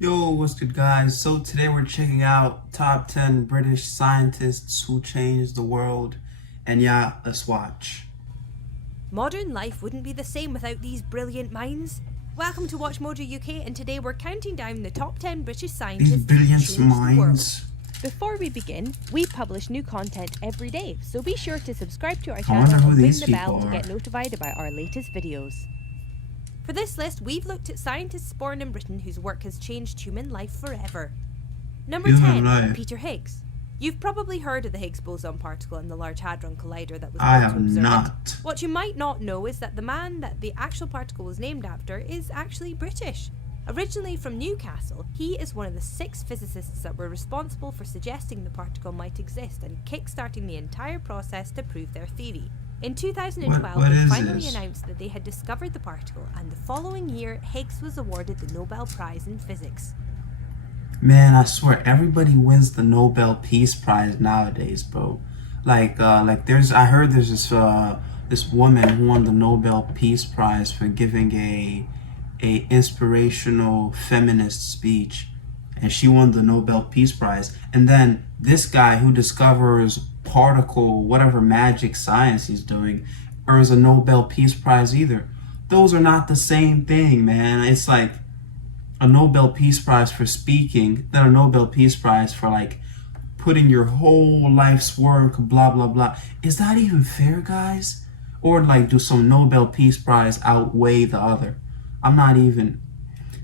Yo, what's good, guys? So today we're checking out top 10 British scientists who changed the world. And yeah, let's watch. Modern life wouldn't be the same without these brilliant minds. Welcome to Watch Mojo UK, and today we're counting down the top 10 British scientists These who brilliant changed the world. minds. Before we begin, we publish new content every day, so be sure to subscribe to our I wonder channel who and ring these the bell people to are. get notified about our latest videos. For this list, we've looked at scientists born in Britain whose work has changed human life forever. Number Human 10, life. Peter Higgs. You've probably heard of the Higgs boson particle and the Large Hadron Collider that was I built to have observe not. it. What you might not know is that the man that the actual particle was named after is actually British. Originally from Newcastle, he is one of the 6 physicists that were responsible for suggesting the particle might exist and kick-starting the entire process to prove their theory. In 2012, What they is finally this? announced that they had discovered the particle, and the following year, Higgs was awarded the Nobel Prize in Physics. Man, I swear everybody wins the Nobel Peace Prize nowadays, bro. I heard there's this woman who won the Nobel Peace Prize for giving a inspirational feminist speech, and she won the Nobel Peace Prize. And then this guy who discovers particle whatever magic science he's doing earns a Nobel Peace Prize either. Those are not the same thing, man. It's like a Nobel Peace Prize for speaking, then a Nobel Peace Prize for like putting your whole life's work, blah blah blah. Is that even fair, guys? Or like, do some Nobel Peace Prize outweigh the other? I'm not even.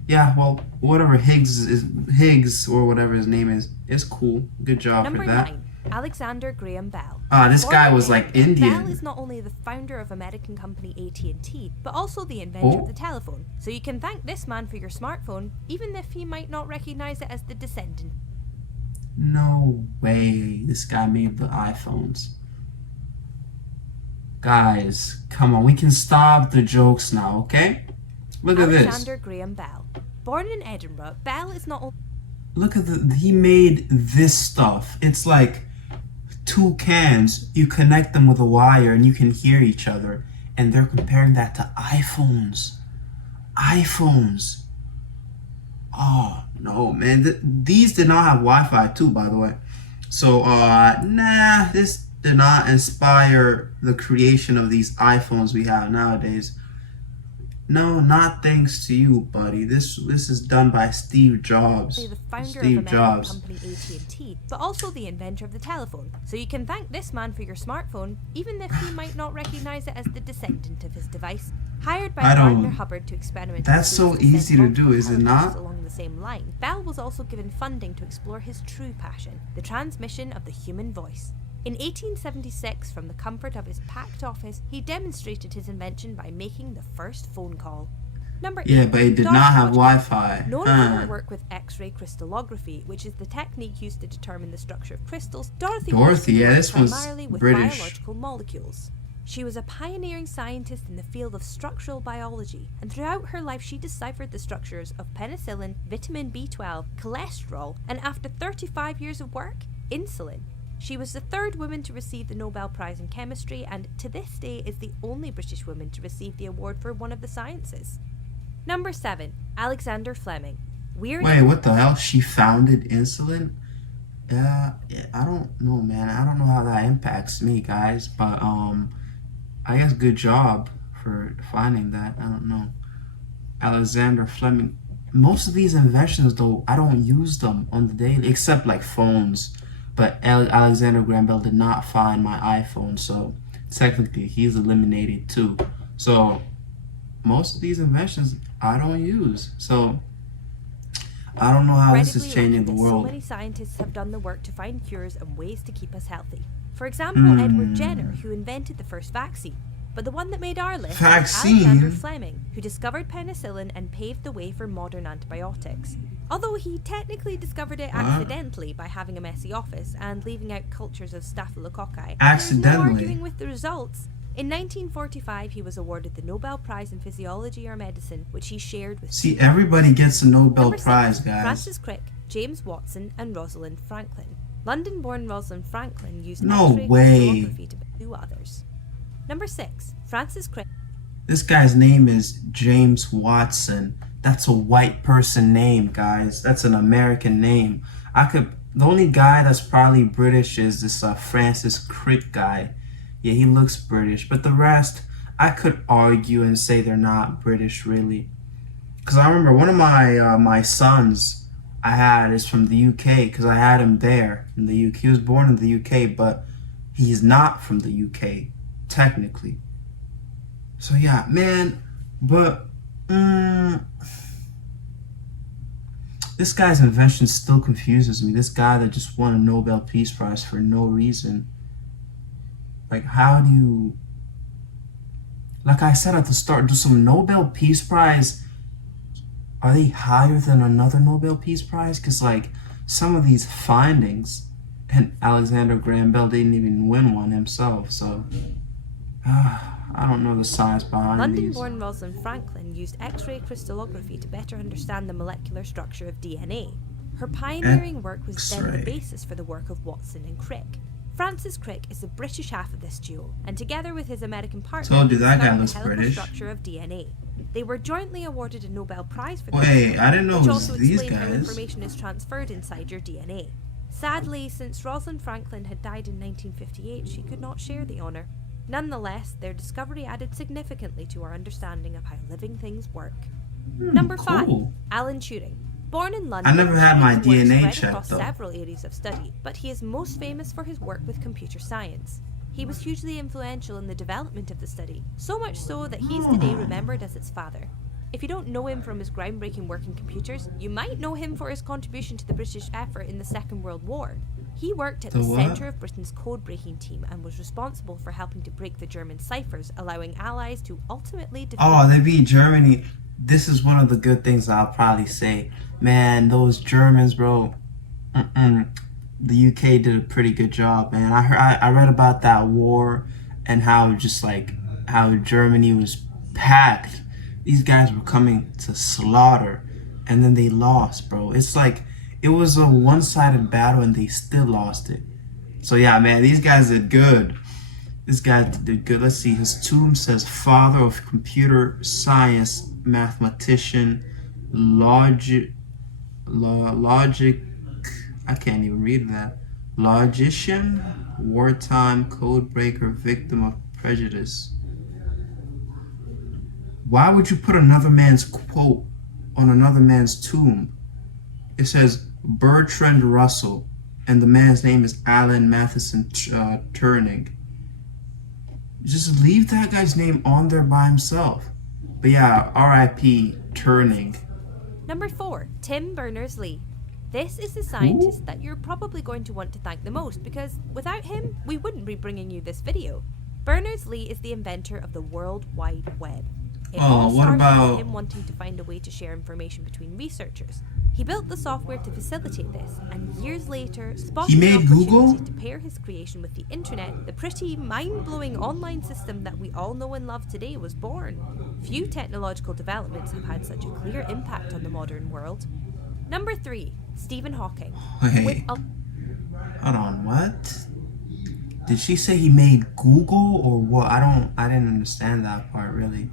Yeah, well, whatever Higgs or whatever his name is cool. Good job Number for that. 9. Alexander Graham Bell. This guy was like Bell Indian. is not only the founder of American company AT&T, but also the inventor of the telephone. So you can thank this man for your smartphone, even if he might not recognize it as the descendant. No way, this guy made the iPhones. Guys, come on, we can stop the jokes now, okay? Look at this. Alexander Graham Bell. Born in Edinburgh, Bell is not only Look at he made this stuff. It's like 2 cans, you connect them with a wire and you can hear each other. And they're comparing that to iPhones. iPhones. Oh, no, man. These did not have Wi-Fi too, by the way. So, nah, this did not inspire the creation of these iPhones we have nowadays. No, not thanks to you, buddy. This is done by Steve Jobs. the founder Steve of American Jobs. company AT&T, but also the inventor of the telephone. So you can thank this man for your smartphone, even if he might not recognize it as the descendant of his device. Hired by I don't- Gardner Hubbard to experiment That's with so ways to send easy to do, multiple is it telephones not? along the same line, Bell was also given funding to explore his true passion, the transmission of the human voice. In 1876, from the comfort of his packed office, he demonstrated his invention by making the first phone call. Number 8. Yeah, but it did Dorothy not have Hodgkin. Wi-Fi. Known for her work with X-ray crystallography, which is the technique used to determine the structure of crystals, Dorothy Hodgkin yeah, worked this one's primarily with British. biological molecules. She was a pioneering scientist in the field of structural biology, and throughout her life she deciphered the structures of penicillin, vitamin B12, cholesterol, and after 35 years of work, insulin. She was the 3rd woman to receive the Nobel Prize in Chemistry, and to this day is the only British woman to receive the award for one of the sciences. Number 7. Alexander Fleming. Wait, what the hell? She founded insulin? Yeah, I don't know, man. I don't know how that impacts me, guys. But I guess good job for finding that. I don't know. Alexander Fleming. Most of these inventions, though, I don't use them on the daily, except like phones. But Alexander Graham Bell did not find my iPhone, so technically he's eliminated too. So most of these inventions I don't use. So I don't know how this is changing the world. So many scientists have done the work to find cures and ways to keep us healthy. For example, Edward Jenner, who invented the first vaccine. But the one that made our list was Alexander Fleming, who discovered penicillin and paved the way for modern antibiotics. Although he technically discovered it accidentally by having a messy office and leaving out cultures of staphylococci, there's no arguing with the results. In 1945, he was awarded the Nobel Prize in Physiology or Medicine, which he shared with... See, everybody gets a Nobel Prize, guys. Francis Crick, James Watson, and Rosalind Franklin. London-born Rosalind Franklin used No X-ray way. crystallography to two others. Number 6. Francis Crick. This guy's name is James Watson. That's a white person name, guys. That's an American name. The only guy that's probably British is this Francis Crick guy. Yeah, he looks British, but the rest, I could argue and say they're not British really. Because I remember one of my sons I had is from the UK, because I had him there in the UK. He was born in the UK, but he's not from the UK, technically. So yeah, man, but this guy's invention still confuses me. This guy that just won a Nobel Peace Prize for no reason. Like, how do you... Like I said at the start, do some Nobel Peace Prize... Are they higher than another Nobel Peace Prize? Because, like, some of these findings... And Alexander Graham Bell didn't even win one himself, so... I don't know the science behind these. London-born Rosalind Franklin used X-ray crystallography to better understand the molecular structure of DNA. Her pioneering work was then the basis for the work of Watson and Crick. Francis Crick is the British half of this duo, and together with his American partner, discovered the helical structure of DNA. They were jointly awarded a Nobel Prize for this, I didn't know which it was also these explained how guys. information is transferred inside your DNA. Sadly, since Rosalind Franklin had died in 1958, she could not share the honour. Nonetheless, their discovery added significantly to our understanding of how living things work. Number 5. Alan Turing. Born in London, I never had my Turing DNA works checked, across though. several areas of study, but he is most famous for his work with computer science. He was hugely influential in the development of the study, so much so that he is today remembered as its father. If you don't know him from his groundbreaking work in computers, you might know him for his contribution to the British effort in the Second World War. He worked at the centre of Britain's code-breaking team and was responsible for helping to break the German ciphers, allowing allies to ultimately defeat... Oh, they beat Germany. This is one of the good things I'll probably say. Man, those Germans, bro. The UK did a pretty good job, man. I read about that war and how Germany was packed. These guys were coming to slaughter, and then they lost, bro. It's like it was a one-sided battle, and they still lost it. So yeah, man, these guys did good. This guy did good. Let's see. His tomb says father of computer science, mathematician, logic. I can't even read that. Logician, wartime codebreaker, victim of prejudice. Why would you put another man's quote on another man's tomb? It says Bertrand Russell, and the man's name is Alan Matheson Turing. Just leave that guy's name on there by himself. But yeah, R.I.P. Turing. Number 4, Tim Berners-Lee. This is the scientist that you're probably going to want to thank the most, because without him, we wouldn't be bringing you this video. Berners-Lee is the inventor of the World Wide Web. It all started with him wanting to find a way to share information between researchers. He built the software to facilitate this, and years later, spotted the opportunity to pair his creation with the internet. The pretty mind-blowing online system that we all know and love today was born. Few technological developments have had such a clear impact on the modern world. Number 3, Stephen Hawking. Wait, hold on, what? Did she say he made Google or what? I didn't understand that part really.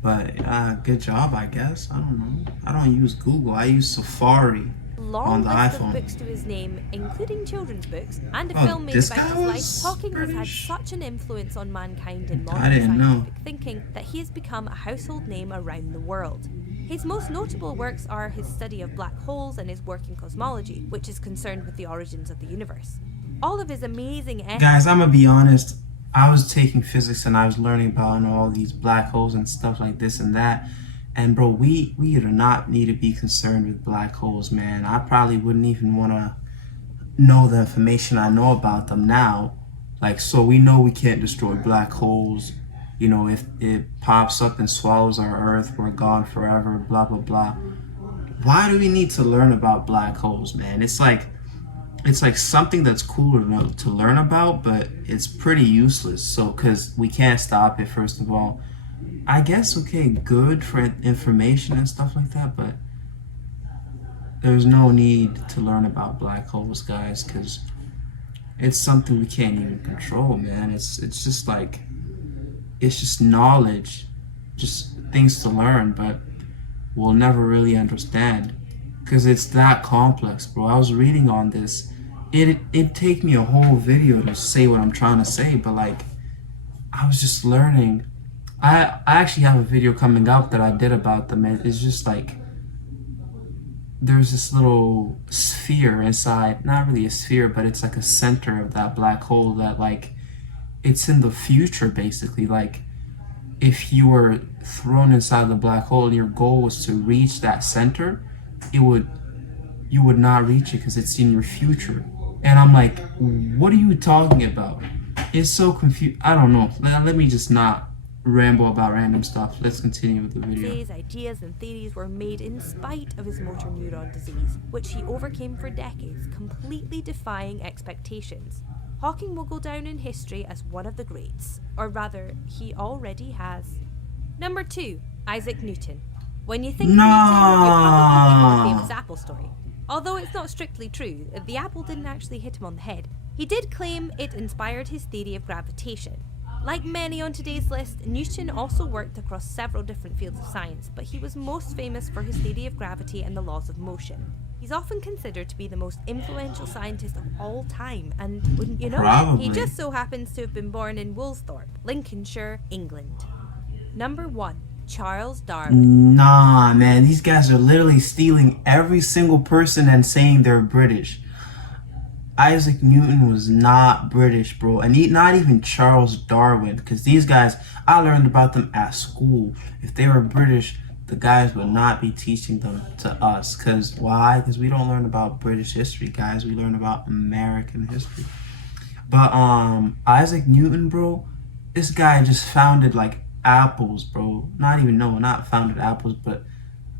But good job, I guess. I don't know. I don't use Google. I use Safari on the iPhone. Long list of books to his name, including children's books, and a film made about his life. Hawking has had such an influence on mankind in modern scientific thinking that he has become a household name around the world. His most notable works are his study of black holes and his work in cosmology, which is concerned with the origins of the universe. All of his amazing... Guys, I'm gonna be honest. I was taking physics and I was learning about all these black holes and stuff like this and that. And bro, we do not need to be concerned with black holes, man. I probably wouldn't even want to know the information I know about them now. Like, so we know we can't destroy black holes. You know, if it pops up and swallows our Earth, we're gone forever, blah, blah, blah. Why do we need to learn about black holes, man? It's like something that's cool to learn about, but it's pretty useless. So, because we can't stop it, first of all. I guess, okay, good for information and stuff like that, but there's no need to learn about black holes, guys, because it's something we can't even control, man. It's just like, it's just knowledge, just things to learn, but will never really understand, because it's that complex, bro. I was reading on this. It take me a whole video to say what I'm trying to say, but like I was just learning. I actually have a video coming up that I did about them. It's just like there's this little sphere inside, not really a sphere, but it's like a center of that black hole that like it's in the future basically. Like if you were thrown inside the black hole and your goal was to reach that center, you would not reach it because it's in your future. And I'm like, what are you talking about? It's so confused. I don't know. Let me just not ramble about random stuff. Let's continue with the video. His ideas and theories were made in spite of his motor neuron disease, which he overcame for decades, completely defying expectations. Hawking will go down in history as one of the greats, or rather, he already has. Number 2, Isaac Newton. When you think of Newton, you probably think of the famous apple story. Although it's not strictly true, the apple didn't actually hit him on the head. He did claim it inspired his theory of gravitation. Like many on today's list, Newton also worked across several different fields of science, but he was most famous for his theory of gravity and the laws of motion. He's often considered to be the most influential scientist of all time, and wouldn't you know it, he just so happens to have been born in Woolsthorpe, Lincolnshire, England. Number 1. Charles Darwin. Nah, man, these guys are literally stealing every single person and saying they're British. Isaac Newton was not British, bro, and not even Charles Darwin, because these guys, I learned about them at school. If they were British, the guys would not be teaching them to us. Because why? Because we don't learn about British history, guys. We learn about American history. But Isaac Newton, bro, this guy just founded like apples, bro. Not founded apples, but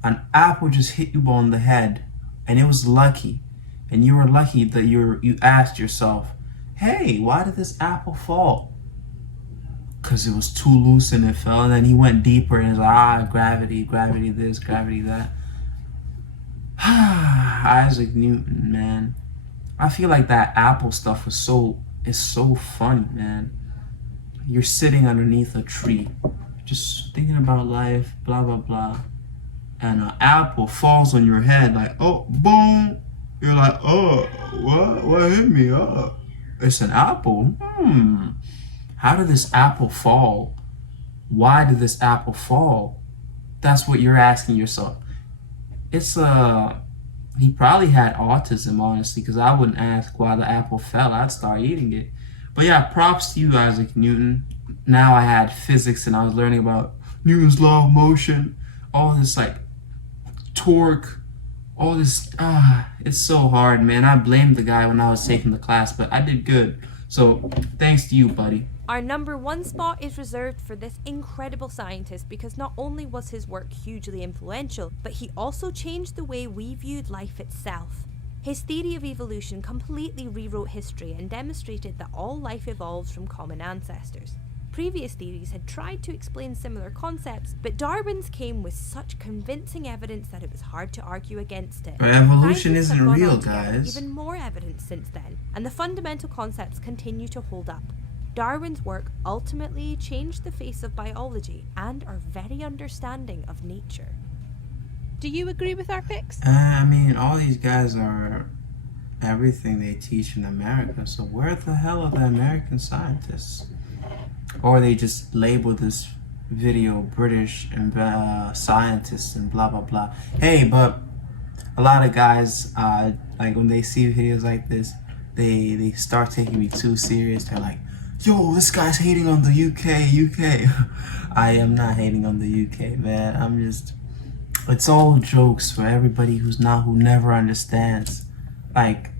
an apple just hit you on the head, and it was lucky. And you were lucky that you asked yourself, hey, why did this apple fall? Because it was too loose and it fell. And then he went deeper and was like, gravity this, gravity that. Isaac Newton, man. I feel like that apple stuff is so funny, man. You're sitting underneath a tree, just thinking about life, blah, blah, blah. And an apple falls on your head like, oh, boom. You're like, oh, what hit me? Oh, it's an apple. How did this apple fall? Why did this apple fall? That's what you're asking yourself. It's he probably had autism, honestly, because I wouldn't ask why the apple fell. I'd start eating it. But yeah, props to you, Isaac Newton. Now I had physics and I was learning about Newton's law of motion, all this like torque, all this, it's so hard, man. I blamed the guy when I was taking the class, but I did good. So thanks to you, buddy. Our number 1 spot is reserved for this incredible scientist because not only was his work hugely influential, but he also changed the way we viewed life itself. His theory of evolution completely rewrote history and demonstrated that all life evolves from common ancestors. Previous theories had tried to explain similar concepts, but Darwin's came with such convincing evidence that it was hard to argue against it. Evolution Scientists isn't have gone real, on to gather guys. even more evidence since then, and the fundamental concepts continue to hold up. Darwin's work ultimately changed the face of biology and our very understanding of nature. Do you agree with our picks? I mean, all these guys are everything they teach in America, so where the hell are the American scientists? Or they just label this video British and scientists and blah blah blah. Hey, but a lot of guys, like when they see videos like this, they start taking me too serious. They're like, yo, this guy's hating on the UK. I am not hating on the UK, man. It's all jokes for everybody who never understands. Like,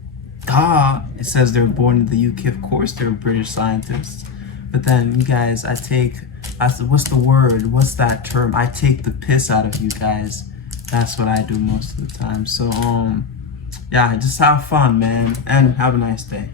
it says they're born in the UK. Of course they're British scientists. But then, you guys, what's the word? What's that term? I take the piss out of you guys. That's what I do most of the time. So, yeah, just have fun, man. And have a nice day.